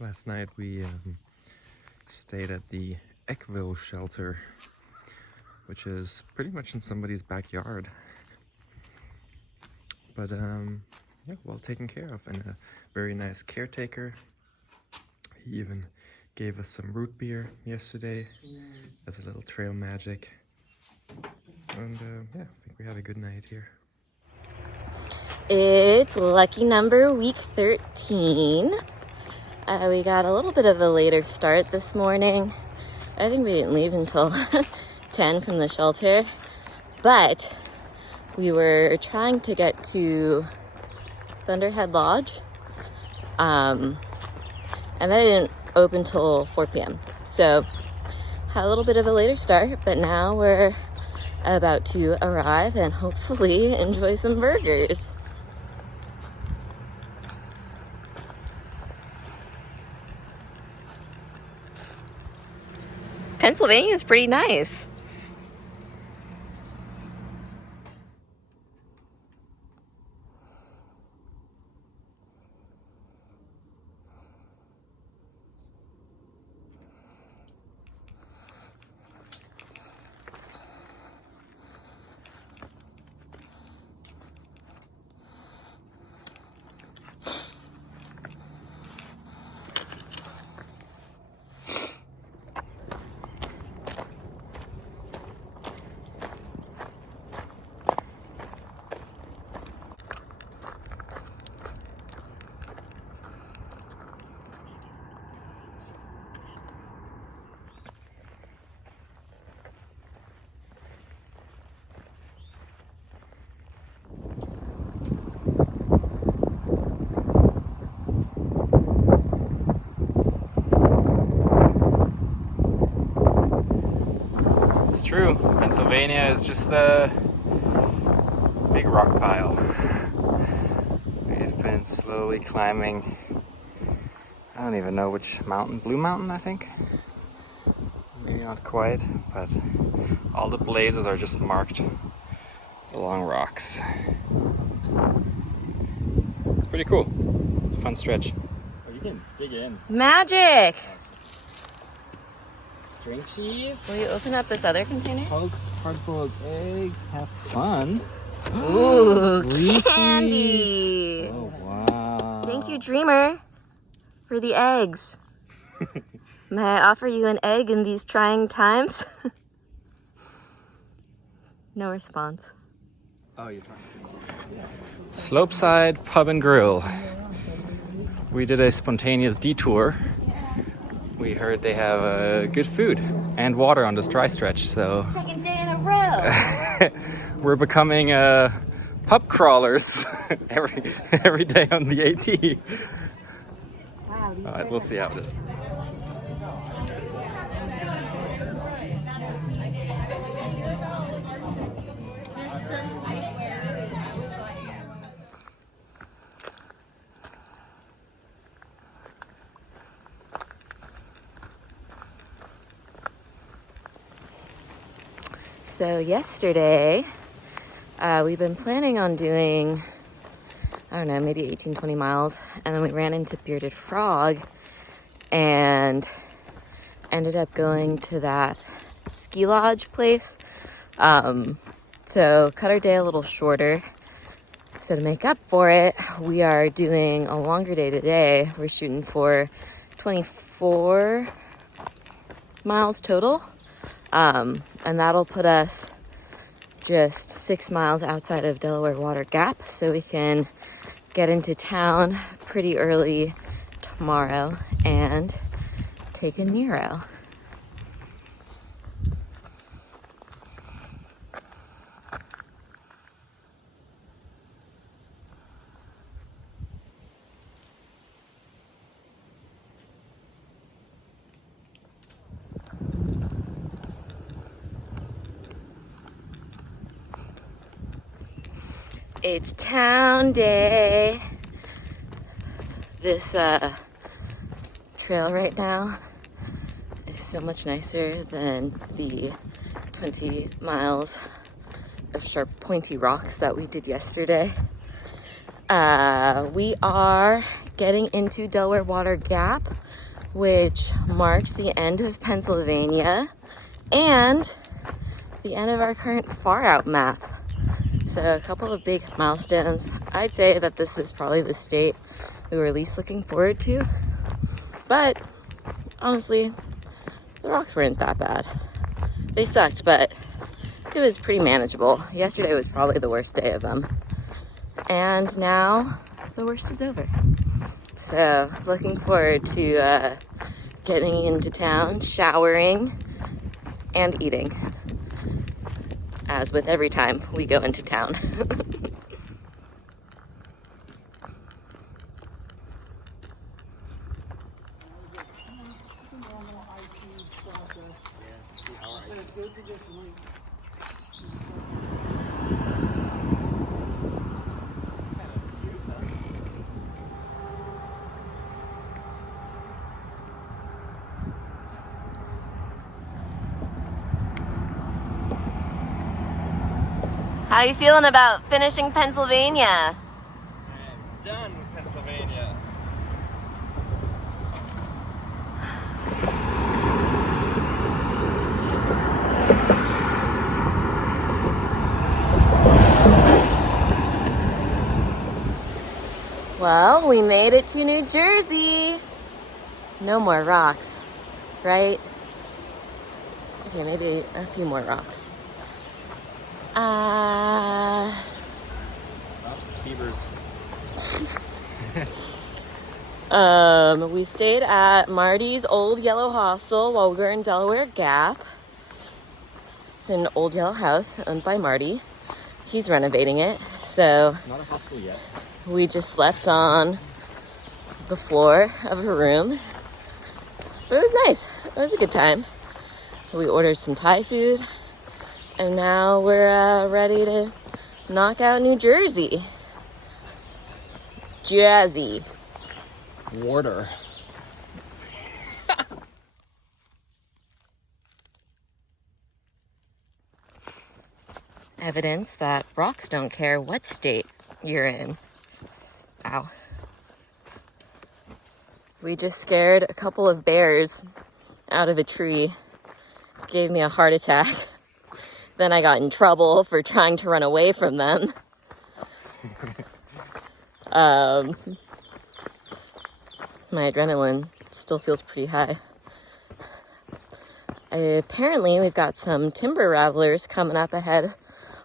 Last night we stayed at the Eckville shelter, which is pretty much in somebody's backyard. But yeah, well taken care of, and a very nice caretaker. He even gave us some root beer yesterday as a little trail magic. And yeah, I think we had a good night here. It's lucky number week 13. We got a little bit of a later start this morning. I think we didn't leave until 10 from the shelter, but we were trying to get to Thunderhead Lodge, and that didn't open till 4 p.m. So had a little bit of a later start, but now we're about to arrive and hopefully enjoy some burgers. Pennsylvania is pretty nice. It's true. Pennsylvania is just a big rock pile. We've been slowly climbing, I don't even know which mountain, Blue Mountain, I think? Maybe not quite, but all the blazes are just marked along rocks. It's pretty cool. It's a fun stretch. Oh, you can dig in. Magic! String cheese. Will you open up this other container? Poke hard-boiled eggs. Have fun. Ooh, Reese's. candy! Oh, wow. Thank you, Dreamer, for the eggs. May I offer you an egg in these trying times? No response. Oh, you're trying. Slopeside Pub and Grill. We did a spontaneous detour. We heard they have good food and water on this dry stretch, so Second day in a row. we're becoming pub crawlers every day on the AT. Wow, All right, we'll see how it is. So yesterday, we've been planning on doing, I don't know, maybe 18, 20 miles. And then we ran into Bearded Frog and ended up going to that ski lodge place. So cut our day a little shorter. So to make up for it, we are doing a longer day today. We're shooting for 24 miles total. And that'll put us just 6 miles outside of Delaware Water Gap, so we can get into town pretty early tomorrow and take a Nero. It's town day. This trail right now is so much nicer than the 20 miles of sharp pointy rocks that we did yesterday. We are getting into Delaware Water Gap, which marks the end of Pennsylvania and the end of our current far out map. So a couple of big milestones. I'd say that this is probably the state we were least looking forward to, but honestly, the rocks weren't that bad. They sucked, but it was pretty manageable. Yesterday was probably the worst day of them. And now the worst is over. So looking forward to getting into town, showering, and eating. As with every time we go into town. How you feeling about finishing Pennsylvania? I am done with Pennsylvania. Well, we made it to New Jersey. No more rocks, right? Okay, maybe a few more rocks. Beavers. We stayed at Marty's old yellow hostel while we were in Delaware Gap. It's an old yellow house owned by Marty. He's renovating it, so Not a hostel yet. we just slept on the floor of a room. But it was nice. It was a good time. We ordered some Thai food, and now we're ready to knock out New Jersey. Jazzy. Water. Evidence that rocks don't care what state you're in. Ow. We just scared a couple of bears out of a tree. Gave me a heart attack. Then I got in trouble for trying to run away from them. My adrenaline still feels pretty high. Apparently, we've got some timber rattlers coming up ahead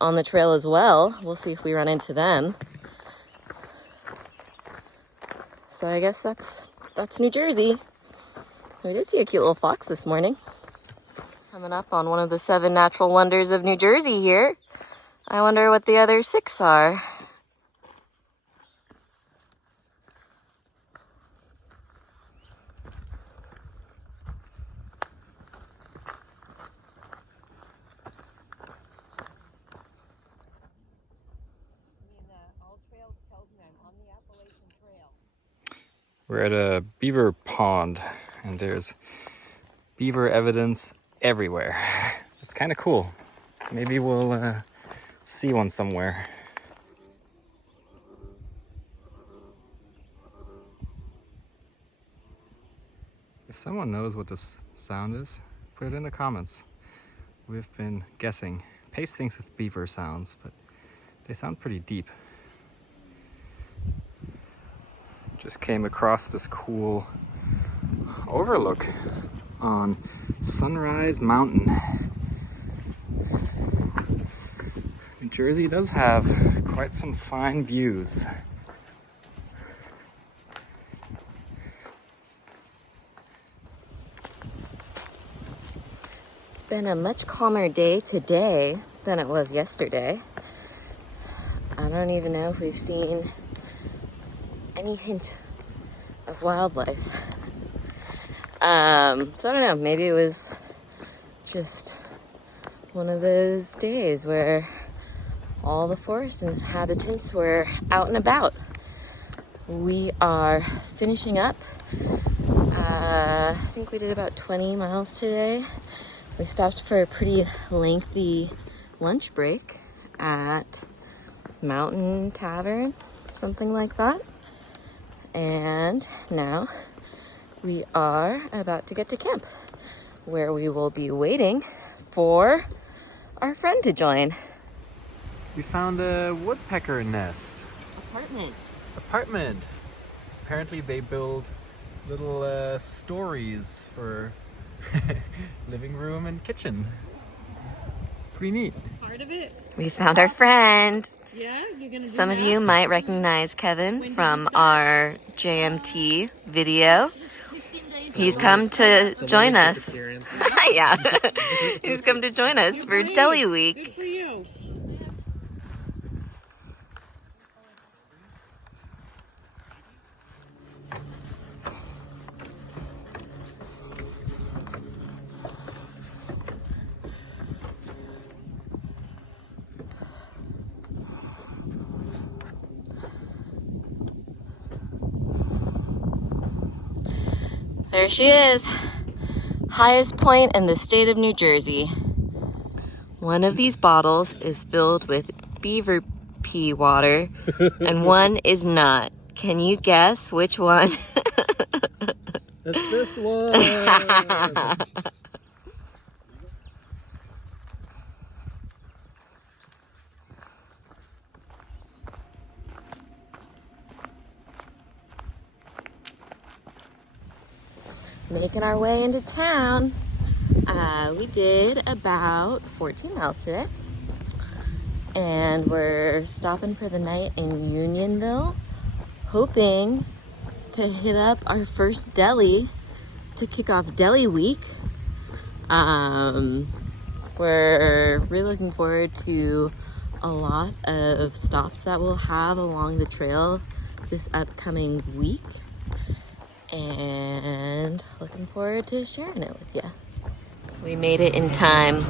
on the trail as well. We'll see if we run into them. So I guess that's New Jersey. We did see a cute little fox this morning. Coming up on one of the 7 natural wonders of New Jersey here. I wonder what the other 6 are. We're at a beaver pond, and there's beaver evidence everywhere. It's kind of cool. Maybe we'll see one somewhere. If someone knows what this sound is, put it in the comments. We've been guessing. Pace thinks it's beaver sounds, but they sound pretty deep. Just came across this cool overlook on Sunrise Mountain. New Jersey does have quite some fine views. It's been a much calmer day today than it was yesterday. I don't even know if we've seen any hint of wildlife. So I don't know, maybe it was just one of those days where all the forest inhabitants were out and about. We are finishing up. I think we did about 20 miles today. We stopped for a pretty lengthy lunch break at Mountain Tavern. something like that. And now we are about to get to camp, where we will be waiting for our friend to join. We found a woodpecker nest. Apartment. Apparently they build little stories for living room and kitchen. Pretty neat. Part of it. We found our friend. Yeah, you're gonna do Some of that? you might recognize Kevin from our JMT video. He's come to join us. Yeah, he's come to join us for Deli Good Week. for you. There she is, highest point in the state of New Jersey. One of these bottles is filled with beaver pea water and one is not. Can you guess which one? It's this one. Making our way into town. We did about 14 miles today. And we're stopping for the night in Unionville, hoping to hit up our first deli to kick off Deli Week. We're really looking forward to a lot of stops that we'll have along the trail this upcoming week. And looking forward to sharing it with you. We made it in time